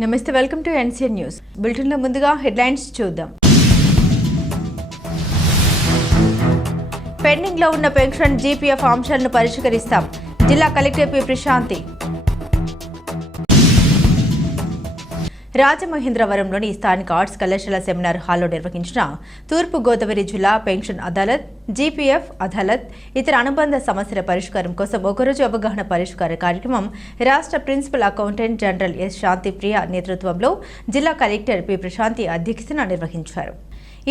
నమస్తే, welcome to NCN news bulletin లో ముందుగా హెడ్లైన్స్ చూద్దాం. పెండింగ్ లో ఉన్న పెన్షన్ జీపీఎఫ్ అంశాలను పరిష్కరిస్తాం. జిల్లా కలెక్టర్ పి ప్రశాంతి. రాజమహేంద్రవరంలోని స్థానిక ఆర్ట్స్ కళాశాల సెమినార్ హాల్లో నిర్వహించిన తూర్పు గోదావరి జిల్లా పెన్షన్ అదాలత్, జీపీఎఫ్ అదాలత్, ఇతర అనుబంధ సమస్యల పరిష్కారం కోసం ఒకరోజు అవగాహన పరిష్కార కార్యక్రమం రాష్ట్ర principal accountant general S Shantipriya నేతృత్వంలో జిల్లా కలెక్టర్ పి ప్రశాంతి అధ్యక్షతన నిర్వహించారు.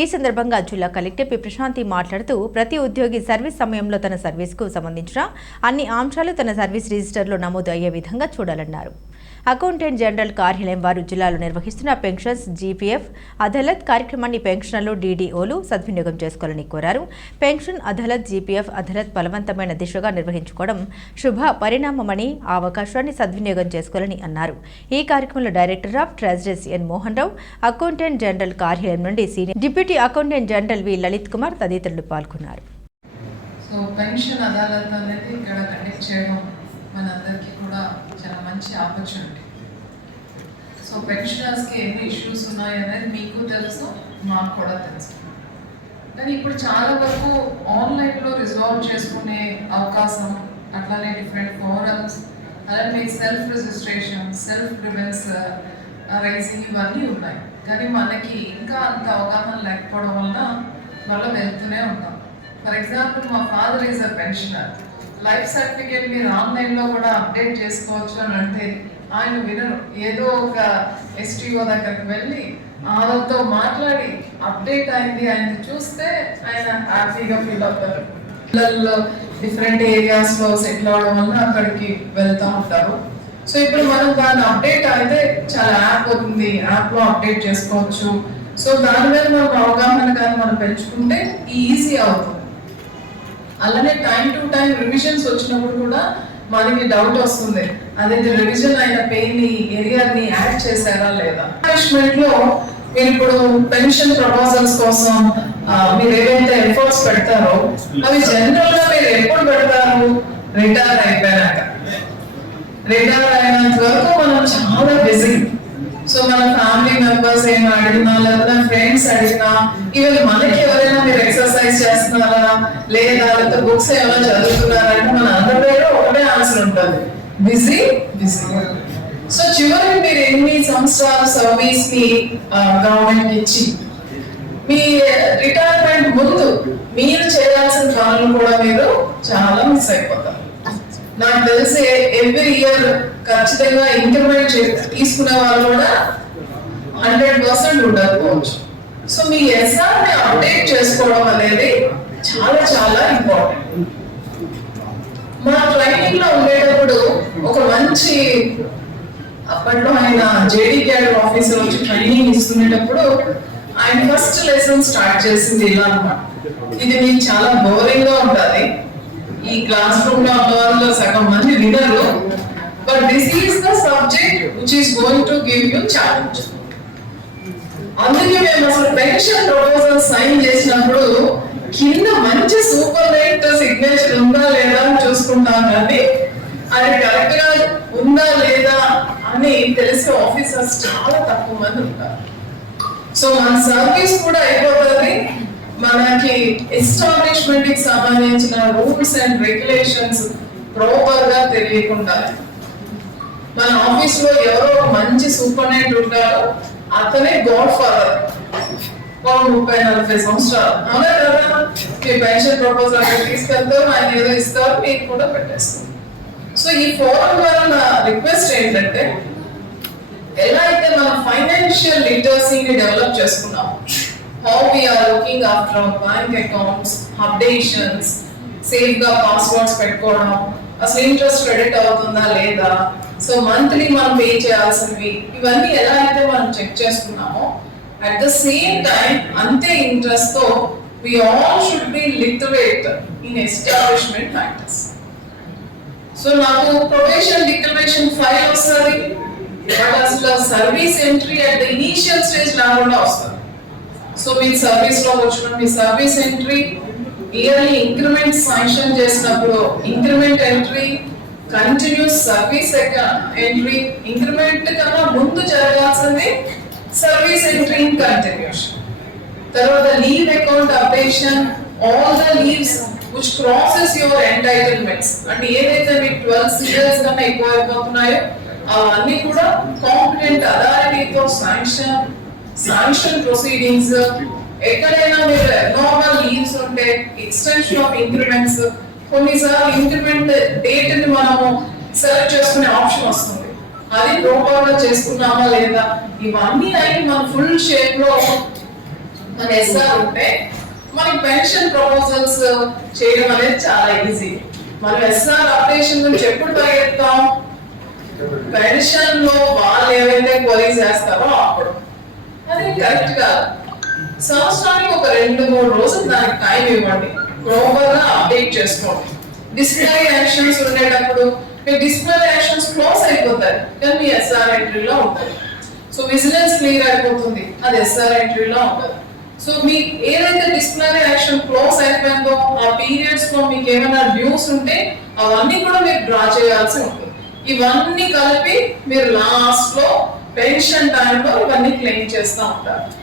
ఈ సందర్భంగా జిల్లా కలెక్టర్ పి ప్రశాంతి మాట్లాడుతూ ప్రతి ఉద్యోగి సర్వీస్ సమయంలో తన సర్వీస్కు సంబంధించిన అన్ని అంశాలు తన సర్వీస్ రిజిస్టర్లో నమోదు అయ్యే విధంగా చూడాలన్నారు. అకౌంటెంట్ జనరల్ కార్యాలయం వారు జిల్లాలో నిర్వహిస్తున్న పెన్షన్స్ జీపీఎఫ్ అదాలత్ కార్యక్రమాన్ని పెన్షనర్లు డీడీఓలు సద్వినియోగం చేసుకోవాలని కోరారు. పెన్షన్ అదాలత్, జీపీఎఫ్ అదాలత్ బలవంతమైన దిశగా నిర్వహించుకోవడం శుభ పరిణామమని, ఆ అవకాశాన్ని సద్వినియోగం చేసుకోవాలని అన్నారు. ఈ కార్యక్రమంలో director of treasuries N Mohan Rao, accountant general కార్యాలయం నుండి senior deputy accountant general V Lalit Kumar తదితరులు పాల్గొన్నారు. పెన్షన్ అదాలత్ అనేది ఇక్కడ కండక్ట్ చేయడం మనందరికీ కూడా చాలా మంచి ఆపర్చునిటీ. పెన్షనర్స్కి ఎన్ని ఇష్యూస్ ఉన్నాయి అనేది మీకు తెలుసు, మాకు కూడా తెలుసు. కానీ ఇప్పుడు చాలా వరకు ఆన్లైన్లో రిజాల్వ్ చేసుకునే అవకాశం, అట్లానే డిఫరెంట్ ఫోరమ్స్, అలానే self registration, self grievance raising ఇవన్నీ ఉన్నాయి. కానీ మనకి ఇంకా అంత అవగాహన లేకపోవడం వలన మళ్ళీ వెళ్తూనే ఉంటాం. ఫర్ ఎగ్జాంపుల్, మా father is a pensioner. Life certificate మీరు ఆన్లైన్లో కూడా అప్డేట్ చేసుకోవచ్చు అని అంటే ఆయన వినరు. ఏదో ఒక ఎస్టీఓ దగ్గరికి వెళ్ళి ఆయనతో మాట్లాడి అప్డేట్ అయింది ఆయన చూస్తే ఆయన హ్యాపీగా ఫీల్ అవుతారు. పిల్లల్లో డిఫరెంట్ ఏరియాస్లో సెటిల్ అవడం వల్ల అక్కడికి వెళ్తూ ఉంటారు. ఇప్పుడు మనం దాన్ని అప్డేట్ అయితే చాలా యాప్ అవుతుంది, యాప్లో అప్డేట్ చేసుకోవచ్చు. దాని మీద మనం అవగాహన కానీ మనం పెంచుకుంటే ఈజీ అవుతుంది. అలానే టైం టు టైం రివిజన్స్ వచ్చినప్పుడు కూడా మనకి డౌట్ వస్తుంది, అదే రివిజన్ అయిన పెయిన్ ఏరియాని యాడ్ చేశారా లేదా. లో మీరు ఇప్పుడు పెన్షన్ ప్రపోజల్స్ కోసం మీరు ఏవైతే ఎఫర్ట్స్ పెడతారో అవి జనరల్ గా మీరు ఎప్పుడు పెడతారు? రిటైర్ అయిపోయాక. రిటైర్ అయినంత వరకు మనం చాలా బిజీ. మన ఫ్యామిలీ మెంబర్స్ ఏం అడిగినా, లేదా ఫ్రెండ్స్ అడిగినా, ఈవెన్ మనకి ఎవరైనా మీరు ఎక్సర్సైజ్ చేస్తున్నారా లేదా, లేకపోతే బుక్స్ ఏమైనా చదువుతున్నారా అంటే మన అందరి ఒకటే ఆన్సర్ ఉంటుంది, బిజీ బిజీ. చివరికి మీరు ఎన్ని సంవత్సరాల సర్వీస్ ని గవర్నమెంట్ ఇచ్చి మీ రిటైర్మెంట్ ముందు మీరు చేయాల్సిన పనులు కూడా మీరు చాలా మిస్ అయిపోతారు. నాకు తెలిసి ఎవ్రీ ఇయర్ ఖచ్చితంగా ఇంక్రిమెంట్ తీసుకునే వాళ్ళు కూడా 100% ఉండకపోవచ్చు. మీ ఎస్ఆర్ ని అప్డేట్ చేసుకోవడం అనేది చాలా చాలా ఇంపార్టెంట్. మా ట్రైనింగ్ లో ఉండేటప్పుడు ఒక మంచి, అప్పట్లో ఆయన జేడీ క్యాడర్ ఆఫీసర్ వచ్చి ట్రైనింగ్ ఇస్తున్నప్పుడు ఆయన ఫస్ట్ లెసన్ స్టార్ట్ చేసింది ఇలా అన్నమాట. ఇది మీకు చాలా బోరింగ్ గా ఉంటుంది, ఈ క్లాస్ రూమ్ లో ఉన్న వాళ్ళు సగం మంది వినరు, but this is the subject which is going to give you challenge. అందుకే మేము అసలు పెన్షన్ ప్రపోజల్ సైన్ చేసినప్పుడు కింద మంచి సూపర్నెంట్ సిగ్నేచర్ ఉందా లేదా అని చూసుకుంటాం, కానీ అది కరెక్ట్ గా ఉందా లేదా అని తెలిసే ఆఫీసర్స్ చాలా తక్కువ మంది ఉంటారు. మన సర్వీస్ కూడా అయిపోతుంది, మనకి ఎస్టాబ్లిష్మెంట్ కి సంబంధించిన రూల్స్ అండ్ రెగ్యులేషన్స్ ప్రాపర్ గా తెలియకుండా మన ఆఫీస్ లో ఎవరో మంచి సూపర్నెంట్ ఉంటారో అతనే గాడ్ ఫాదర్. 30-40 సంవత్సరాలు అవునా కదా, మీ పెన్షన్ ప్రపోజల్ తీసుకెళ్తారు, ఆయన ఏదో ఇస్తారు, మీకు కూడా పెట్టేస్తారు. ఈ ఫోరం ద్వారా నా రిక్వెస్ట్ ఏంటంటే, ఎలా అయితే మనం ఫైనాన్షియల్ లిటరసీని డెవలప్ చేసుకున్నాం, how we are looking after our bank accounts, updations, safe గా పాస్వర్డ్స్ పెట్టుకోవడం, అసలు ఇంట్రెస్ట్ క్రెడిట్ అవుతుందా లేదా, మంత్లీ మనం పే చేయాల్సినవి, ఇవన్నీ ఎలా అయితే మనం చెక్ చేసుకున్నామో అట్ ద సేమ్ టైం అంతే ఇంట్రెస్ట్ తో we all should be literate in establishment matters. నాకు ప్రొబేషన్ డిక్లరేషన్ ఫైల్ వస్తుంది, బట్ అసలు service entry at the initial stage లేకుండా వస్తుంది. మీరు సర్వీస్ లో వచ్చిన మీ service entry, yearly increment sanction చేసినప్పుడు increment entry, continuous service entry increment కన్నా ముందు జరగాల్సింది సర్వీస్ ఎంట్రీ ఇన్ కంటిన్యూషన్. తర్వాత leave account updation, all the leaves which crosses your entitlements, అంటే ఏదైతే మీకు 12 years కన్నా ఎక్కువ అయిపోతున్నాయో అవన్నీ కూడా కాంపిటెంట్ అథారిటీతో శాంక్షన్ ప్రొసీడింగ్స్. ఎక్కడైనా మీరు అబ్నార్మల్ లీవ్స్ ఉంటే ఎక్స్టెన్షన్ ఆఫ్ ఇంక్రిమెంట్స్, కొన్నిసార్లు ఇంక్రిమెంట్ డేట్ ని మనము సెలెక్ట్ చేసుకునే ఆప్షన్ వస్తుంది, అది ప్రాపర్ గా చేసుకున్నామా లేదా, ఇవన్నీ అయి మన ఫుల్ షేప్ లో మన ఎస్ఆర్ ఉంటే మనకి పెన్షన్ ప్రపోజల్స్ చేయడం అనేది చాలా ఈజీ. మనం ఎస్ఆర్ అప్డేషన్ గురించి ఎప్పుడు పరిగెత్తాం, పెన్షన్ లో వాళ్ళు ఏవైతే క్వరీస్ వేస్తారో అప్పుడు. అది కరెక్ట్ కాదు. సంవత్సరానికి ఒక 2-3 రోజులు దానికి టైం ఇవ్వండి, ప్రాపర్ గా అప్డేట్ చేసుకోండి. డిస్ప్లే యాక్షన్స్ ఉండేటప్పుడు మీ డిస్ప్లే యాక్షన్స్ క్లోజ్ అయిపోతాయి కానీ మీ ఎస్ఆర్ ఎంట్రీలో ఉంటుంది. సో విజిలెన్స్ క్లియర్ అయిపోతుంది, అది ఎస్ఆర్ ఎంట్రీలో ఉంటుంది. సో మీ ఏదైతే డిస్ప్లే యాక్షన్ క్లోజ్ అయిపోయిందో ఆ పీరియడ్స్ లో మీకు ఏమైనా డ్యూస్ ఉంటే అవన్నీ కూడా మీరు డ్రా చేయాల్సి ఉంటుంది. ఇవన్నీ కలిపి మీరు లాస్ట్ లో పెన్షన్ టైంలో ఇవన్నీ క్లెయిమ్ చేస్తూ ఉంటారు.